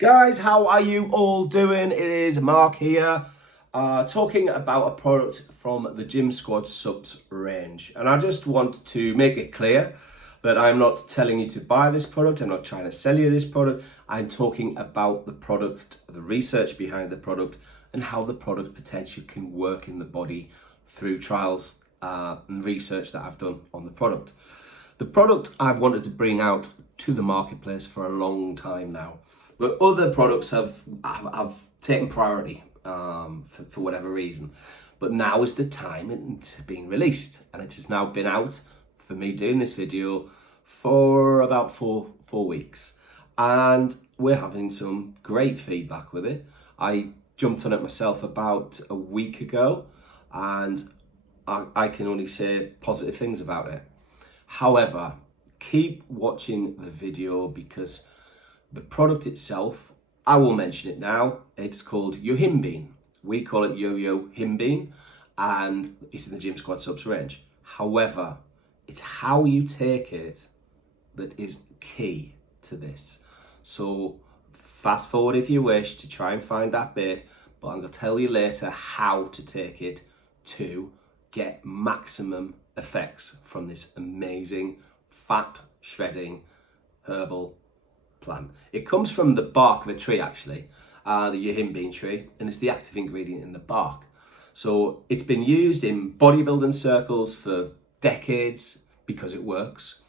Guys, how are you all doing? It is Mark here, talking about a product from the Gym Squad Subs range. And I just want to make it clear that I'm not telling you to buy this product. I'm not trying to sell you this product. I'm talking about the product, the research behind the product, and how the product potentially can work in the body through trials and research that I've done on the product. The product I've wanted to bring out to the marketplace for a long time now, but other products have taken priority for whatever reason. But now is the time it's being released, and it has now been out for me doing this video for about four weeks, and we're having some great feedback with it. I jumped on it myself about a week ago, and I can only say positive things about it. However, keep watching the video because the product itself, I will mention it now, it's called Yohimbine. We call it Yohimbine, and it's in the Gym Squad Subs range. However, it's how you take it that is key to this. So fast forward if you wish to try and find that bit, but I'm going to tell you later how to take it to get maximum effects from this amazing fat shredding herbal plant. It comes from the bark of a tree, actually, the Yohimbine tree, and it's the active ingredient in the bark. So it's been used in bodybuilding circles for decades because it works,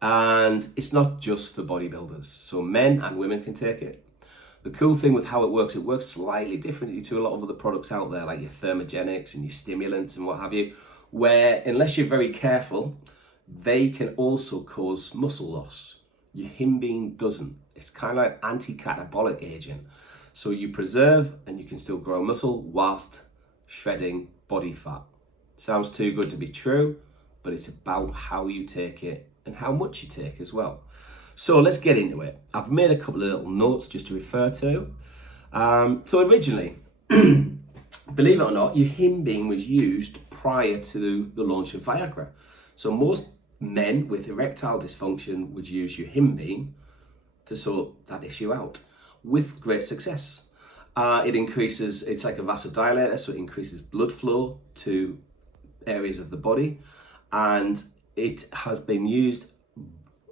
and it's not just for bodybuilders, so men and women can take it. The cool thing with how it works slightly differently to a lot of other products out there, like your thermogenics and your stimulants and what have you, where unless you're very careful, they can also cause muscle loss. Yohimbine doesn't. It's kind of like anti-catabolic agent. So you preserve and you can still grow muscle whilst shredding body fat. Sounds too good to be true, but it's about how you take it and how much you take as well. So let's get into it. I've made a couple of little notes just to refer to. So originally, believe it or not, Yohimbine was used prior to the launch of Viagra. So most men with erectile dysfunction would use Yohimbine to sort that issue out with great success. It increases, it's like a vasodilator, so it increases blood flow to areas of the body, and it has been used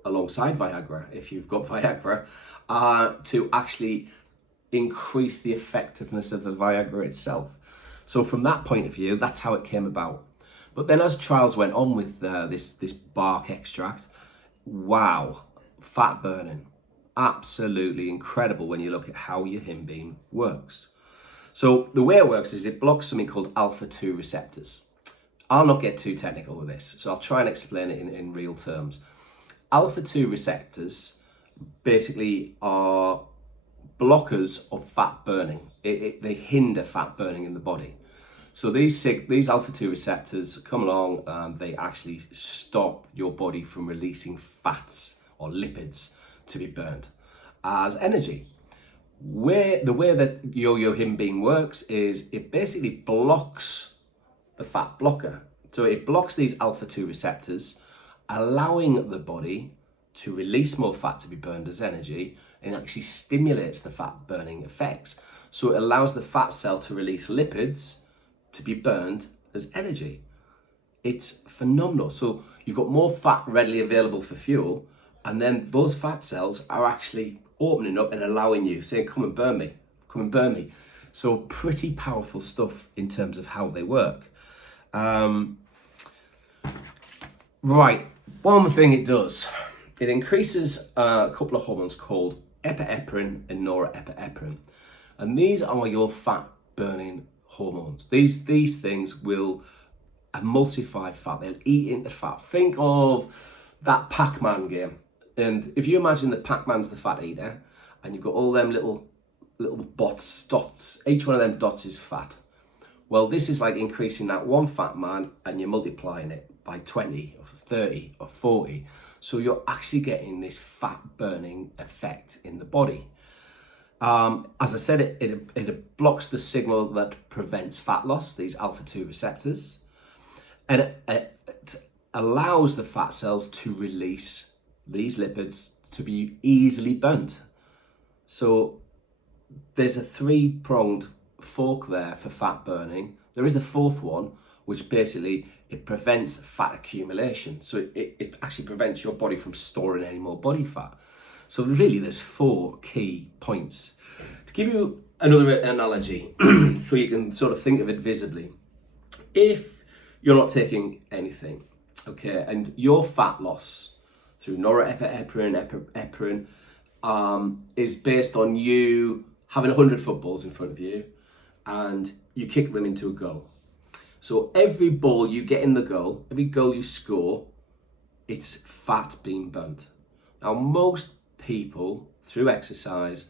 alongside Viagra, if you've got Viagra, to actually increase the effectiveness of the Viagra itself. So from that point of view, that's how it came about. But then as trials went on with this bark extract, wow, fat burning. Absolutely incredible when you look at how Yohimbine works. So the way it works is it blocks something called alpha-2 receptors. I'll not get too technical with this, so I'll try and explain it in real terms. Alpha-2 receptors basically are blockers of fat burning. They hinder fat burning in the body. So these alpha-2 receptors come along and they actually stop your body from releasing fats or lipids to be burnt as energy. The way that Yohimbine works is it basically blocks the fat blocker. So it blocks these alpha-2 receptors, allowing the body to release more fat to be burned as energy, and actually stimulates the fat burning effects. So it allows the fat cell to release lipids to be burned as energy. It's phenomenal. So you've got more fat readily available for fuel, and then those fat cells are actually opening up and allowing you, saying, come and burn me, come and burn me. So pretty powerful stuff in terms of how they work. Right, one thing it does, it increases a couple of hormones called epinephrine and norepinephrine. And these are your fat burning hormones. These things will emulsify fat, they'll eat into fat. Think of that Pac-Man game. And if you imagine that Pac-Man's the fat eater, and you've got all them little dots, each one of them dots is fat. Well, this is like increasing that one fat man and you're multiplying it by 20 or 30 or 40. So you're actually getting this fat burning effect in the body. As I said, it blocks the signal that prevents fat loss, these alpha-2 receptors, and it allows the fat cells to release these lipids to be easily burnt. So there's a three-pronged fork there for fat burning. There is a fourth one, which basically it prevents fat accumulation. So it actually prevents your body from storing any more body fat. So really there's 4 key points. To give you another analogy, so you can sort of think of it visibly. If you're not taking anything, okay, and your fat loss through norepinephrine is based on you having 100 footballs in front of you and you kick them into a goal. So every ball you get in the goal, every goal you score, it's fat being burnt. Now most people through exercise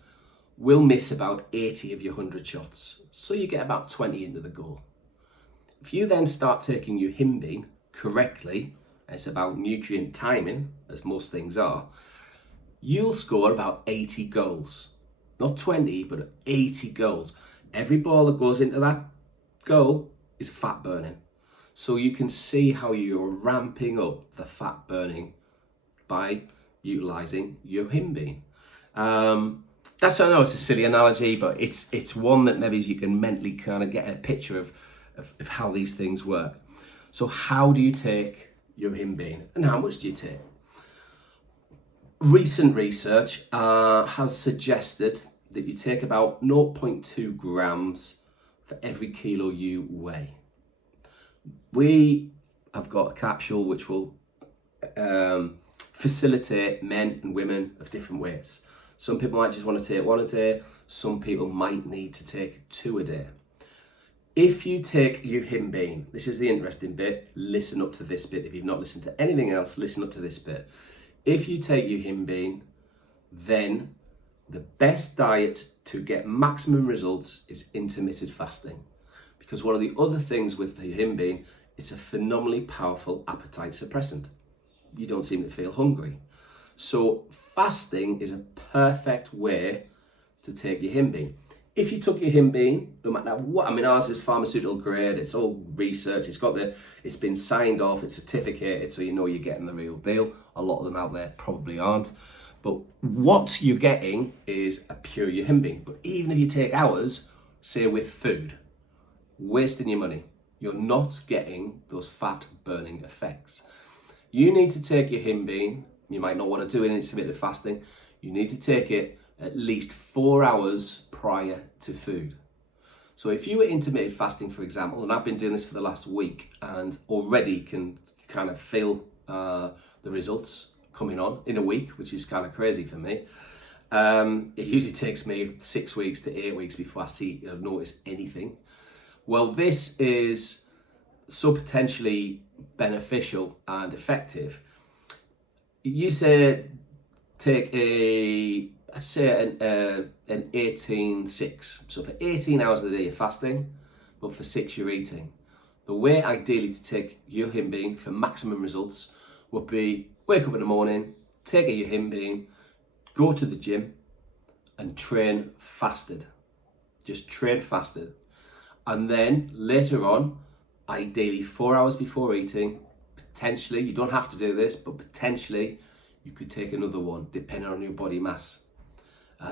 will miss about 80 of your 100 shots. So you get about 20 into the goal. If you then start taking your Yohimbine correctly, it's about nutrient timing, as most things are, you'll score about 80 goals. Not 20, but 80 goals. Every ball that goes into that goal is fat burning. So you can see how you're ramping up the fat burning by utilizing your Yohimbine. That's, I know it's a silly analogy, but it's one that maybe you can mentally kind of get a picture of how these things work. So how do you take your Yohimbine and how much do you take? Recent research has suggested that you take about 0.2 grams for every kilo you weigh. We have got a capsule which will facilitate men and women of different weights. Some people might just want to take 1 a day, some people might need to take 2 a day. If you take your Yohimbine, this is the interesting bit, listen up to this bit. If you've not listened to anything else, listen up to this bit. If you take your Yohimbine, then the best diet to get maximum results is intermittent fasting. Because one of the other things with the Yohimbine, it's a phenomenally powerful appetite suppressant. You don't seem to feel hungry. So fasting is a perfect way to take your Yohimbine. If you took your Yohimbine, no matter what, I mean, ours is pharmaceutical grade, it's all research, it's been signed off, it's certificated, so you know you're getting the real deal. A lot of them out there probably aren't. But what you're getting is a pure Yohimbine. But even if you take ours, say with food, wasting your money, you're not getting those fat burning effects. You need to take your Yohimbine. You might not want to do intermittent fasting. You need to take it at least 4 hours prior to food. So if you were intermittent fasting, for example, and I've been doing this for the last week and already can kind of feel the results coming on in a week, which is kind of crazy for me. It usually takes me 6 weeks to 8 weeks before I notice anything. Well, this is so potentially beneficial and effective. You say take an 18-6. So for 18 hours of the day you're fasting, but for 6 you're eating. The way ideally to take your Yohimbine for maximum results would be wake up in the morning, take a Yohimbine, go to the gym and train fasted. Just train fasted. And then later on, ideally 4 hours before eating, potentially, you don't have to do this, but potentially you could take another one depending on your body mass,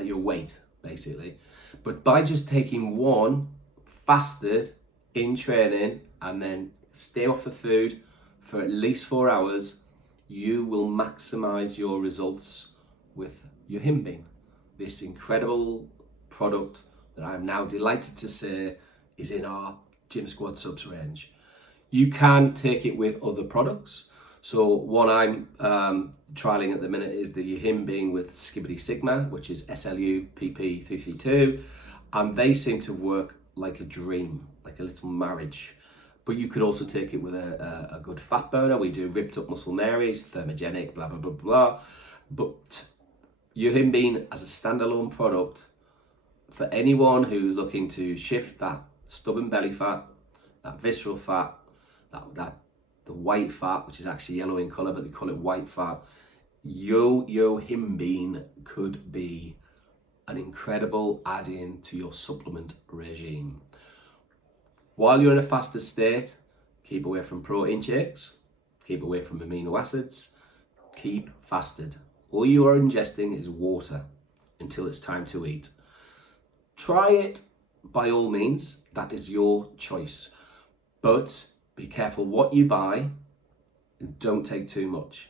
your weight basically. But by just taking one fasted in training and then stay off the food for at least 4 hours, you will maximize your results with your Yohimbine. This incredible product that I'm now delighted to say is in our Gym Squad Subs range. You can take it with other products. So one I'm trialing at the minute is the Yohimbine with Skibbity Sigma, which is SLU PP332, and they seem to work like a dream, like a little marriage. But you could also take it with a good fat burner. We do ripped up muscle Marys, thermogenic, blah, blah, blah, blah. But Yohimbine as a standalone product for anyone who's looking to shift that stubborn belly fat, that visceral fat, the white fat, which is actually yellow in colour, but they call it white fat. Yohimbine could be an incredible add-in to your supplement regime. While you're in a fasted state, keep away from protein shakes, keep away from amino acids, keep fasted. All you are ingesting is water until it's time to eat. Try it by all means, that is your choice. But be careful what you buy and don't take too much.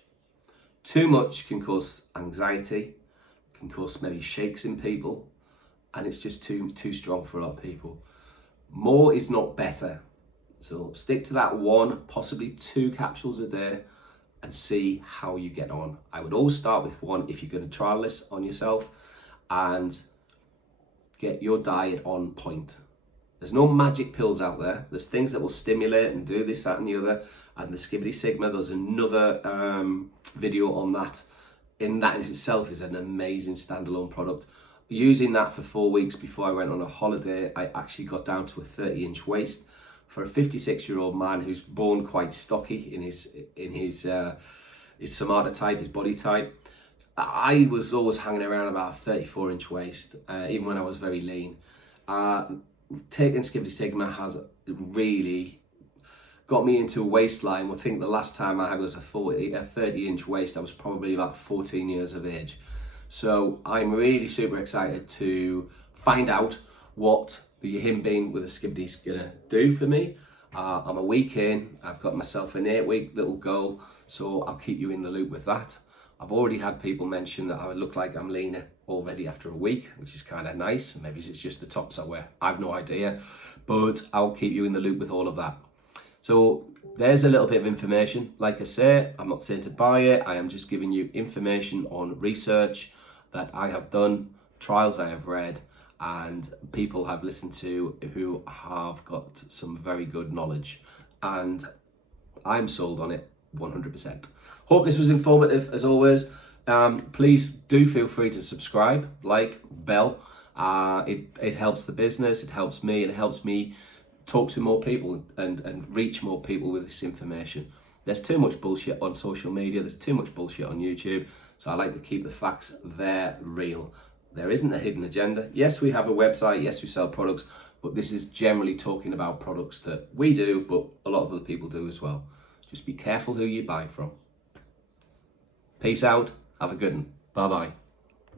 Too much can cause anxiety, can cause maybe shakes in people, and it's just too strong for a lot of people. More is not better. So stick to that 1, possibly 2 capsules a day and see how you get on. I would always start with 1 if you're going to trial this on yourself and get your diet on point. There's no magic pills out there. There's things that will stimulate and do this, that and the other. And the Skibbity Sigma, there's another video on that. In itself is an amazing standalone product. Using that for 4 weeks before I went on a holiday, I actually got down to a 30-inch waist. For a 56-year-old man who's born quite stocky in his somata type, his body type, I was always hanging around about a 34-inch waist, even when I was very lean. Taking Skibbity Sigma has really got me into a waistline. I think the last time I had was a 30-inch waist. I was probably about 14 years of age. So I'm really super excited to find out what the Yohimbine with a Skibbity is gonna do for me. I'm a week in. I've got myself an 8-week little goal, so I'll keep you in the loop with that. I've already had people mention that I would look like I'm leaner already after a week, which is kind of nice. Maybe it's just the tops I wear. I've no idea, but I'll keep you in the loop with all of that. So there's a little bit of information. Like I say, I'm not saying to buy it. I am just giving you information on research that I have done, trials I have read, and people have listened to who have got some very good knowledge. And I'm sold on it 100%. Hope this was informative as always. Please do feel free to subscribe, like, bell. It helps the business, it helps me, and it helps me talk to more people and reach more people with this information. There's too much bullshit on social media, there's too much bullshit on YouTube, so I like to keep the facts there real. There isn't a hidden agenda. Yes, we have a website, yes, we sell products, but this is generally talking about products that we do, but a lot of other people do as well. Just be careful who you buy from. Peace out, have a good one. Bye-bye.